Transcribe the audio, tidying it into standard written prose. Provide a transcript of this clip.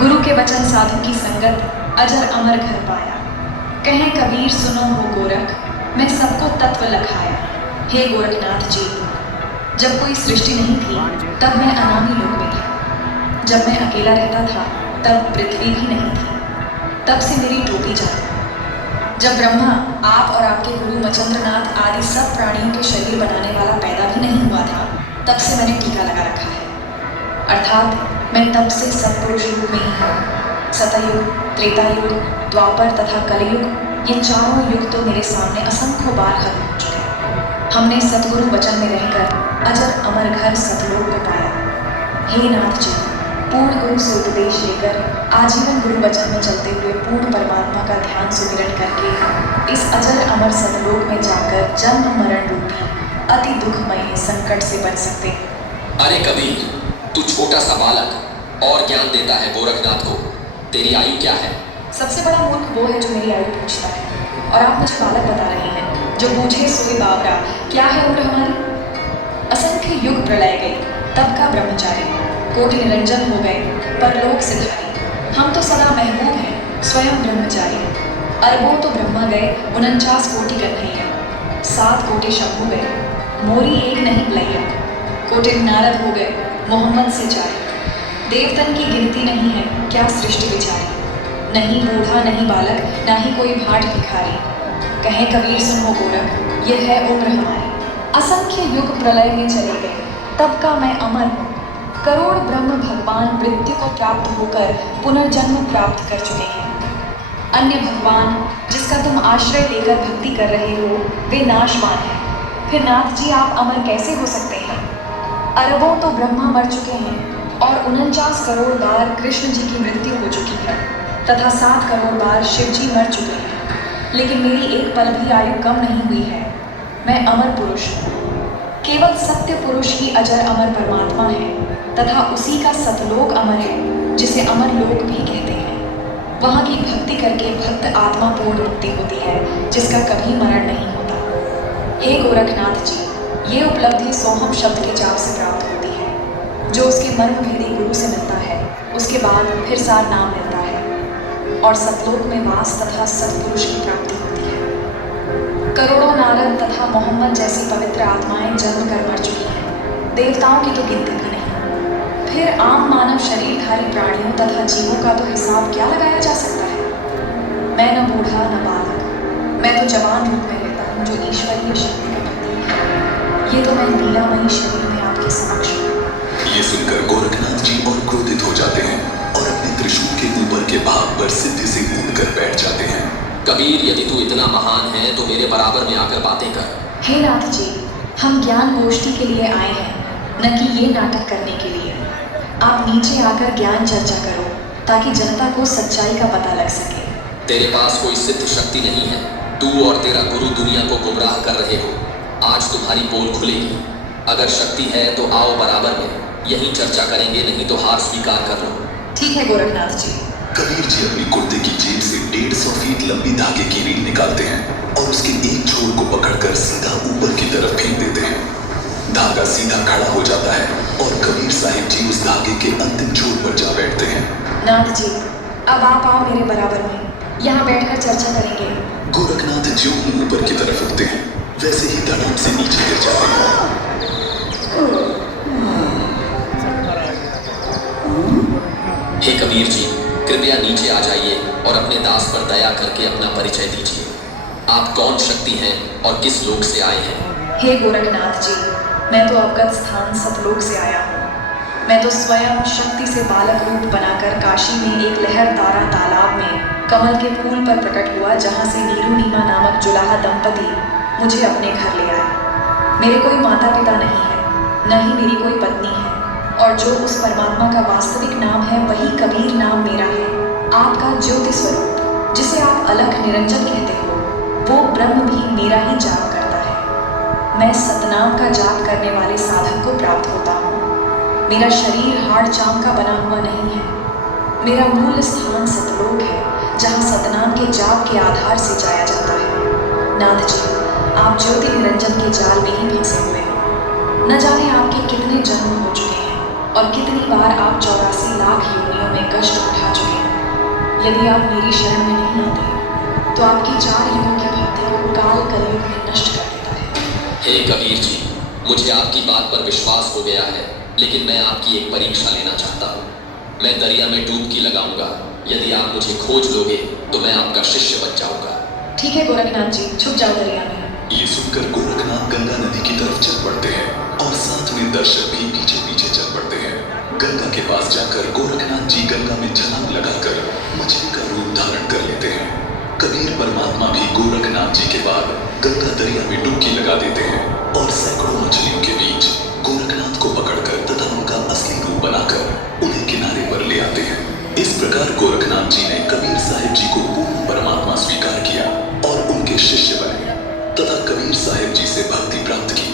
गुरु के वचन साधु की संगत अजर अमर घर पाया। कहें कबीर सुनो हो गोरख, मैं सबको तत्व लखाया। हे गोरखनाथ जी, जब कोई सृष्टि नहीं थी तब मैं अनामी लोक में था। जब मैं अकेला रहता था तब पृथ्वी भी नहीं थी। तब से मेरी टोपी जाती। जब ब्रह्मा, आप और आपके गुरु मचंद्रनाथ आदि सब प्राणियों के शरीर बनाने वाला पैदा भी नहीं हुआ था, तब से मैंने टीका लगा रखा है। अर्थात मैं तब से सत्पुरुष युग में ही हूँ। सतयुग, त्रेतायुग, द्वापर तथा कलयुग, ये चारों युग तो मेरे सामने असंख्य बार खत्म हो चुके हैं। हमने सतगुरु वचन में रहकर अजर अमर घर सतलोक को पाया। हे नाथ जी, पूर्ण गुरु से उपदेश लेकर आजीवन गुरु वचन में चलते हुए पूर्ण परमात्मा का ध्यान सुमिरन करके इस अजर अमर सतलोक में जाकर जन्म मरण रूपी अति दुखमय संकट से बच सकते हैं। अरे कबीर, तू छोटा सा बालक और ज्ञान देता है गोरखनाथ को। तेरी आयु क्या है? सबसे बड़ा मूर्ख वो है जो मेरी आयु पूछता है, और आप मुझे बालक बता रहे हैं। जो पूछे सोए बावरा, क्या है उम्र हमारी? असंख्य युग प्रलय गई, तब का ब्रह्मचारी, कोटि निरंजन हो गए परलोक सिधारी। हम तो सदा महबूब हैं, स्वयं ब्रह्मचारी। अरबों तो ब्रह्मा गए, 49 कोटि कन्हैया। 7 कोटि शंभु गए, मोरी एक नहीं लैया। कोटि नारद हो गए, मोहम्मद से जाए। देवतन की गिनती नहीं है, क्या सृष्टि विचारी। नहीं बूढ़ा नहीं बालक, ना ही कोई भाट भिखारी। कहें कबीर सुन हो गोरख, यह है उम्र हमारी। असंख्य युग प्रलय में चले गए, तब का मैं अमर हूँ। करोड़ ब्रह्म भगवान मृत्यु को प्राप्त होकर पुनर्जन्म प्राप्त कर चुके हैं। अन्य भगवान जिसका तुम आश्रय लेकर भक्ति कर रहे हो, वे नाशवान हैं। फिर नाथ जी आप अमर कैसे हो सकते हैं? अरबों तो ब्रह्मा मर चुके हैं, और 49 करोड़ बार कृष्ण जी की मृत्यु हो चुकी है, तथा 7 करोड़ बार शिव जी मर चुके हैं। लेकिन मेरी एक पल भी आयु कम नहीं हुई है। मैं अमर पुरुष हूँ। केवल सत्य पुरुष ही अजर अमर परमात्मा है, तथा उसी का सतलोक अमर है, जिसे अमर लोक भी कहते हैं। वहाँ की भक्ति करके भक्त आत्मा पूर्ण मुक्ति होती है, जिसका कभी मरण नहीं होता। हे गोरखनाथ जी, ये उपलब्धि सोहम शब्द के जाप से प्राप्त होती है। जो उसके मर्म भेदी गुरु से मिलता है, उसके बाद फिर सार नाम मिलता है, और सतलोक में वास तथा सत्पुरुष की प्राप्ति होती है। करोड़ों नारद तथा मोहम्मद जैसी पवित्र आत्माएं जन्म कर मर चुकी हैं, देवताओं की तो गिनती भी नहीं। फिर आम मानव शरीरधारी प्राणियों तथा जीवों का तो हिसाब क्या लगाया जा सकता है? मैं न बूढ़ा न बालक, मैं तो जवान रूप में रहता हूँ, जो ईश्वरीय शक्ति का प्रतीक है। ये तो मैं लीलामयी शरीर में आपके समक्ष हूँ। ये सुनकर गोरखनाथ जी और क्रोधित हो जाते हैं और अपने त्रिशूल के ऊपर के भाग पर सिद्धि से कूद कर बैठ जाते हैं। कबीर, यदि तू इतना महान है तो मेरे बराबर में आकर बातें कर। हे नाथ जी, हम ज्ञान गोष्ठी के लिए आए हैं, न कि ये नाटक करने के लिए। आप नीचे आकर ज्ञान चर्चा करो, ताकि जनता को सच्चाई का पता लग सके। तेरे पास कोई सिद्ध शक्ति नहीं है। तू और तेरा गुरु दुनिया को गुमराह कर रहे हो। आज तुम्हारी पोल खुलेगी। अगर शक्ति है तो आओ बराबर में, यही चर्चा करेंगे, नहीं तो हार स्वीकार कर लो। ठीक है गोरखनाथ जी। कबीर जी अपनी कुर्ते की जेब से 150 फीट लंबी धागे की रील निकालते हैं और उसके एक छोर को पकड़कर सीधा ऊपर की तरफ फेंक देते हैं। धागा सीधा खड़ा हो जाता है और कबीर साहिब जी उस धागे के अंतिम छोर पर जा बैठते हैं। नाथ जी, अब आप आओ मेरे बराबर में, यहाँ बैठकर चर्चा करेंगे। गोरखनाथ जो ही ऊपर की तरफ उठते हैं, वैसे ही धड़ाम से नीचे गिर जाते हैं। हे कबीर जी, कृपया नीचे आ जाइए और अपने दास पर दया करके अपना परिचय दीजिए। आप कौन शक्ति हैं और किस लोक से आए हैं? हे गोरखनाथ जी, मैं तो अवगत स्थान सतलोक से आया हूँ। मैं तो स्वयं शक्ति से बालक रूप बनाकर काशी में एक लहर तारा तालाब में कमल के फूल पर प्रकट हुआ, जहाँ से नीरू नीमा नामक जुलाहा दंपति मुझे अपने घर ले आए। मेरे कोई माता पिता नहीं है, न ही मेरी कोई पत्नी है, और जो उस परमात्मा का वास्तविक नाम है वही कबीर नाम मेरा है। आपका ज्योति स्वरूप, जिसे आप अलख निरंजन कहते हो, वो ब्रह्म भी मेरा ही जाप करता है। मैं सतनाम का जाप करने वाले साधक को प्राप्त होता हूँ। मेरा शरीर हाड़ चाम का बना हुआ नहीं है। मेरा मूल स्थान सतलोक है, जहाँ सतनाम के जाप के आधार से जाया जाता है। नाथ जी, आप ज्योति निरंजन के जाल में ही फंसे हुए हो। न जाने आपके कितने जन्म हो चुके हैं, और कितनी बार आप 84 लाख योनियों में कष्ट उठा चुके हैं। यदि आप मेरी शरण में नहीं आते तो आपकी 4 युगों की भांति काल कलयुग में नष्ट कर देता है। हे कबीर जी, मुझे आपकी बात पर विश्वास हो गया है, लेकिन मैं आपकी एक परीक्षा लेना चाहता हूँ। मैं दरिया में डुबकी लगाऊंगा। यदि आप मुझे खोज लोगे तो मैं आपका शिष्य बन जाऊंगा। ठीक है गोरखनाथ जी, छुप जाओ दरिया में। ये सुनकर गोरखनाथ गंगा नदी की तरफ चल पड़ते हैं और साथ में दर्शक भी पीछे पीछे चल पड़ते हैं। गंगा के पास जाकर गोरखनाथ जी गंगा में छलांग लगाकर मछली का रूप धारण कर लेते हैं। कबीर परमात्मा भी गोरखनाथ जी के बाद गंगा दरिया में डुबकी लगा देते हैं और सैकड़ों मछलियों के बीच गोरखनाथ को पकड़कर तथा उनका असली रूप बनाकर उन्हें किनारे पर ले आते हैं। इस प्रकार गोरखनाथ जी ने कबीर साहिब जी को पूर्ण परमात्मा स्वीकार किया और उनके शिष्य बने तथा कबीर साहिब जी से भक्ति प्राप्त की।